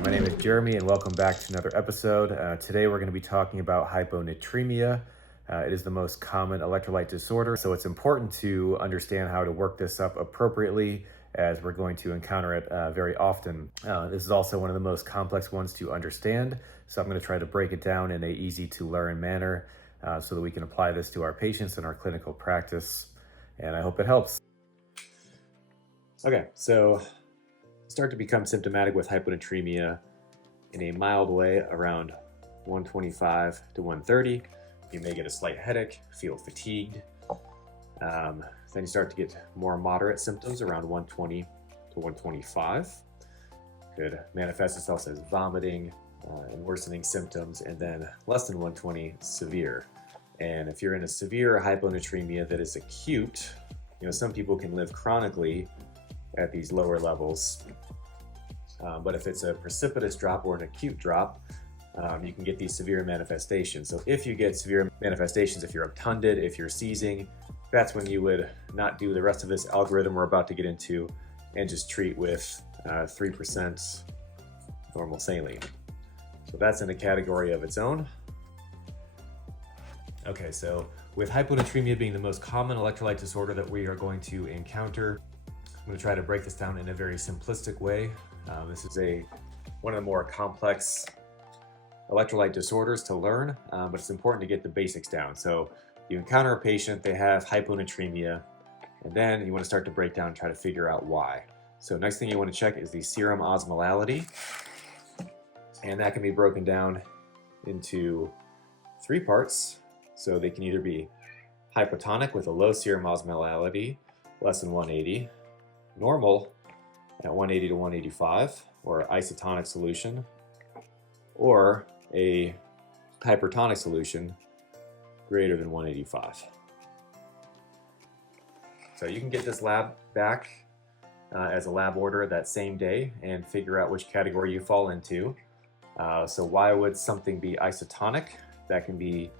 My name is Jeremy and welcome back to another episode. Today we're going to be talking about hyponatremia. It is the most common electrolyte disorder, so it's important to understand how to work this up appropriately as we're going to encounter it very often. This is also one of the most complex ones to understand, so I'm going to try to break it down in an easy to learn manner so that we can apply this to our patients in our clinical practice, and I hope it helps. Okay, so start to become symptomatic with hyponatremia in a mild way around 125 to 130. You may get a slight headache, feel fatigued. Then you start to get more moderate symptoms around 120 to 125. Could manifest itself as vomiting and worsening symptoms, and then less than 120, severe. And if you're in a severe hyponatremia that is acute, some people can live chronically at these lower levels. But if it's a precipitous drop or an acute drop, you can get these severe manifestations. So if you get severe manifestations, if you're obtunded, if you're seizing, that's when you would not do the rest of this algorithm we're about to get into and just treat with 3% normal saline. So that's in a category of its own. Okay, so with hyponatremia being the most common electrolyte disorder that we are going to encounter, I'm going to try to break this down in a very simplistic way. This is one of the more complex electrolyte disorders to learn, but it's important to get the basics down. So you encounter a patient, they have hyponatremia, and then you want to start to break down and try to figure out why. So next thing you want to check is the serum osmolality, and that can be broken down into 3 parts. So they can either be hypotonic with a low serum osmolality, less than 180, normal at 180 to 185, or isotonic solution, or a hypertonic solution greater than 185. So you can get this lab back as a lab order that same day and figure out which category you fall into. So why would something be isotonic? That can be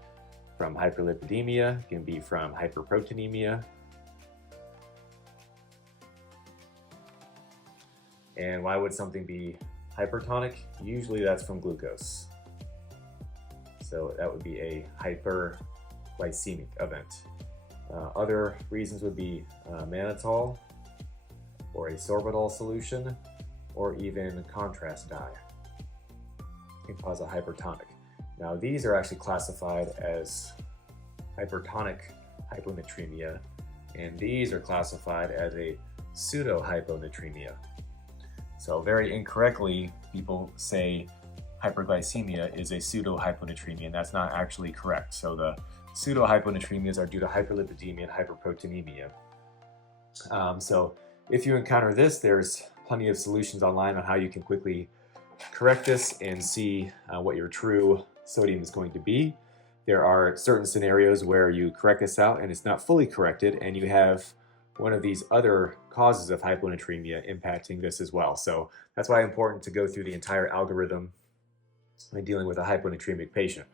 from hyperlipidemia, it can be from hyperproteinemia. And why would something be hypertonic? Usually that's from glucose. So that would be a hyperglycemic event. Other reasons would be mannitol or a sorbitol solution, or even contrast dye can cause a hypertonic. Now these are actually classified as hypertonic hyponatremia, and these are classified as a pseudo-hyponatremia. So very incorrectly, people say hyperglycemia is a pseudo-hyponatremia, and that's not actually correct. So the pseudo-hyponatremias are due to hyperlipidemia and hyperproteinemia. So if you encounter this, there's plenty of solutions online on how you can quickly correct this and see what your true sodium is going to be. There are certain scenarios where you correct this out and it's not fully corrected, and you have one of these other causes of hyponatremia impacting this as well. So that's why it's important to go through the entire algorithm when dealing with a hyponatremic patient.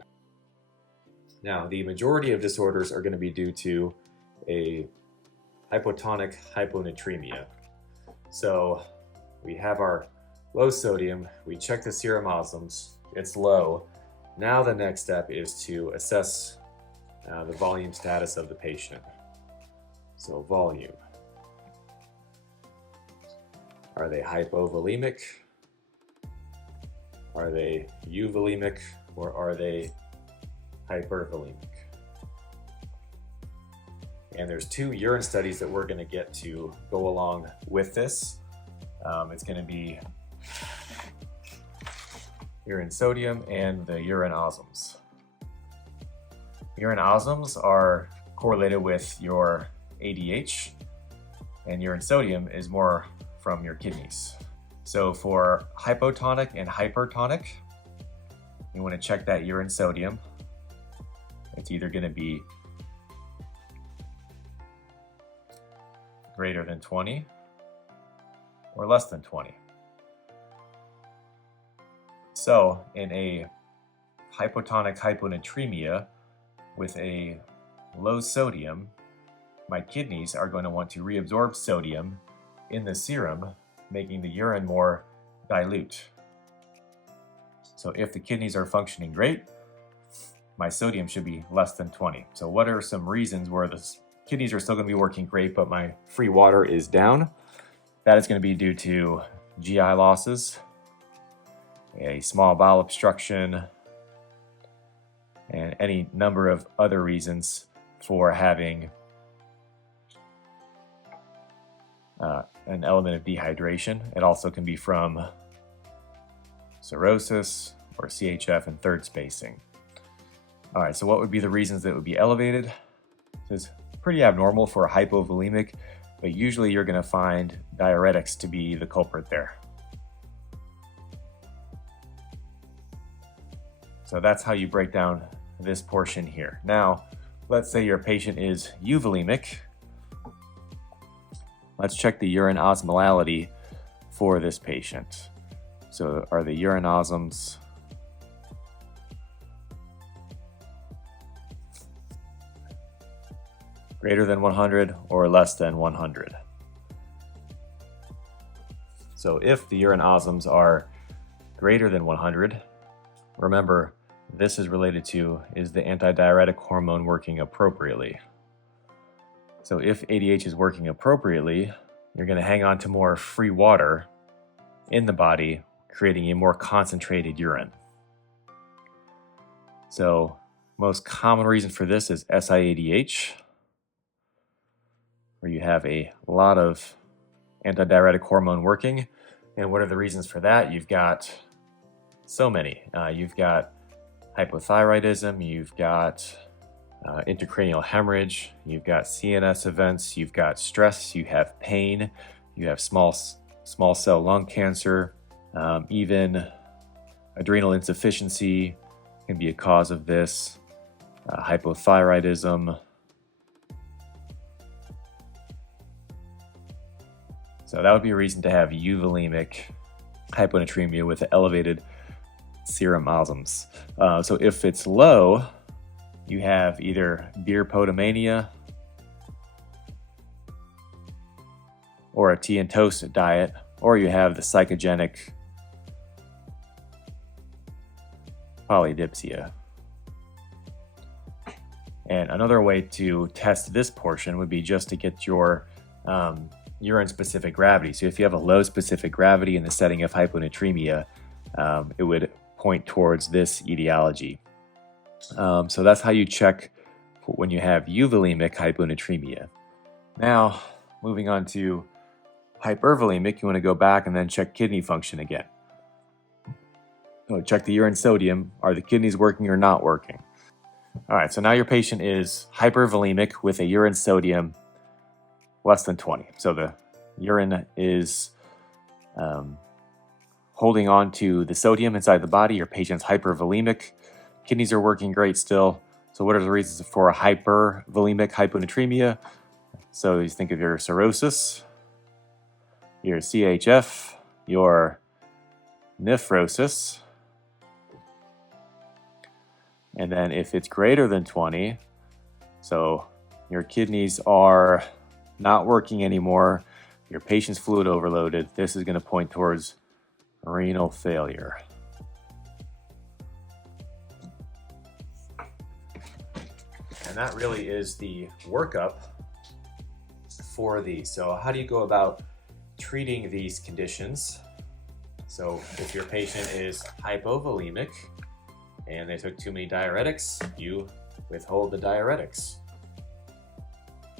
Now, the majority of disorders are going to be due to a hypotonic hyponatremia. So we have our low sodium, we check the serum osms, it's low. Now the next step is to assess the volume status of the patient. So volume. Are they hypovolemic? Are they euvolemic? Or are they hypervolemic? And there's 2 urine studies that we're going to get to go along with this. It's going to be urine sodium and the urine osms. Urine osms are correlated with your ADH, and urine sodium is more from your kidneys. So for hypotonic and hypertonic, you want to check that urine sodium. It's either going to be greater than 20 or less than 20. So in a hypotonic hyponatremia with a low sodium, my kidneys are going to want to reabsorb sodium in the serum, making the urine more dilute. So if the kidneys are functioning great, my sodium should be less than 20. So what are some reasons where the kidneys are still going to be working great, but my free water is down? That is going to be due to GI losses, a small bowel obstruction, and any number of other reasons for having an element of dehydration. It also can be from cirrhosis or CHF and third spacing. All right, so what would be the reasons that it would be elevated? This is pretty abnormal for a hypovolemic, but usually you're going to find diuretics to be the culprit there. So that's how you break down this portion here. Now, let's say your patient is euvolemic. Let's check the urine osmolality for this patient. So are the urine osms greater than 100 or less than 100? So if the urine osms are greater than 100, remember, this is related to, is the antidiuretic hormone working appropriately? So if ADH is working appropriately, you're going to hang on to more free water in the body, creating a more concentrated urine. So most common reason for this is SIADH, where you have a lot of antidiuretic hormone working. And what are the reasons for that? You've got so many. You've got hypothyroidism, you've got intracranial hemorrhage, you've got CNS events, you've got stress, you have pain, you have small cell lung cancer, even adrenal insufficiency can be a cause of this, hypothyroidism. So that would be a reason to have euvolemic hyponatremia with elevated serum osms. So if it's low, you have either beer potomania or a tea and toast diet, or you have the psychogenic polydipsia. And another way to test this portion would be just to get your urine specific gravity. So if you have a low specific gravity in the setting of hyponatremia, it would point towards this etiology. So that's how you check when you have euvolemic hyponatremia. Now, moving on to hypervolemic, you want to go back and then check kidney function again. So check the urine sodium. Are the kidneys working or not working? All right, so now your patient is hypervolemic with a urine sodium less than 20. So the urine is holding on to the sodium inside the body. Your patient's hypervolemic. Kidneys are working great still. So what are the reasons for a hypervolemic hyponatremia? So you think of your cirrhosis, your CHF, your nephrosis. And then if it's greater than 20, so your kidneys are not working anymore, your patient's fluid overloaded, this is going to point towards renal failure. And that really is the workup for these. So how do you go about treating these conditions? So if your patient is hypovolemic and they took too many diuretics, you withhold the diuretics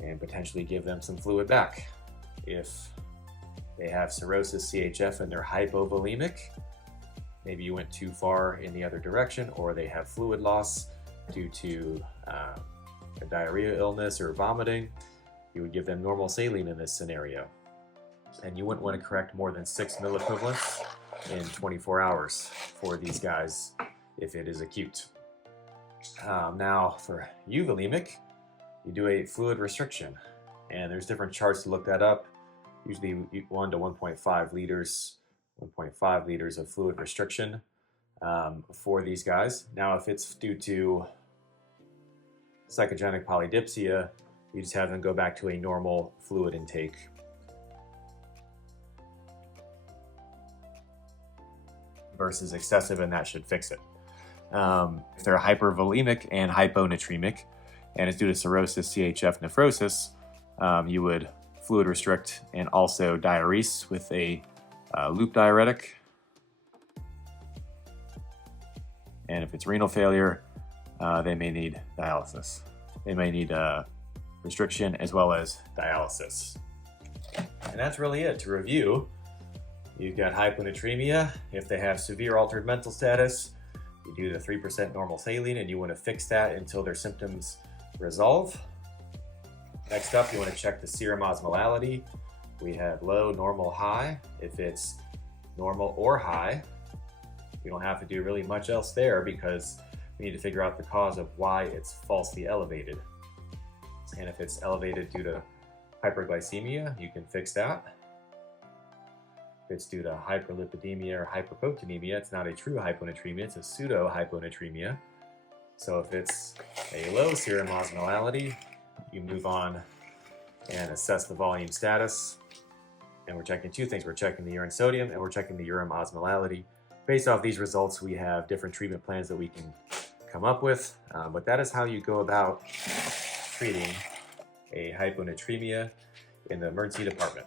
and potentially give them some fluid back. If they have cirrhosis CHF and they're hypovolemic, maybe you went too far in the other direction, or they have fluid loss due to a diarrhea illness or vomiting, you would give them normal saline in this scenario. And you wouldn't want to correct more than 6 milliequivalents in 24 hours for these guys if it is acute. Now for euvolemic, you do a fluid restriction, and there's different charts to look that up. Usually 1 to 1.5 liters, 1.5 liters of fluid restriction for these guys. Now if it's due to psychogenic polydipsia, you just have them go back to a normal fluid intake. versus excessive, and that should fix it. If they're hypervolemic and hyponatremic, and it's due to cirrhosis, CHF, nephrosis, you would fluid restrict and also diurese with a loop diuretic. And if it's renal failure, they may need dialysis. They may need restriction as well as dialysis. And that's really it. To review, you've got hyponatremia. If they have severe altered mental status, you do the 3% normal saline, and you want to fix that until their symptoms resolve. Next up, you want to check the serum osmolality. We have low, normal, high. If it's normal or high, you don't have to do really much else there because we need to figure out the cause of why it's falsely elevated. And if it's elevated due to hyperglycemia, you can fix that. If it's due to hyperlipidemia or hyperproteinemia, it's not a true hyponatremia, it's a pseudo hyponatremia. So if it's a low serum osmolality, you move on and assess the volume status. And we're checking two things. We're checking the urine sodium and we're checking the urine osmolality. Based off these results, we have different treatment plans that we can come up with, but that is how you go about treating a hyponatremia in the emergency department.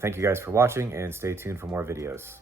Thank you guys for watching, and stay tuned for more videos.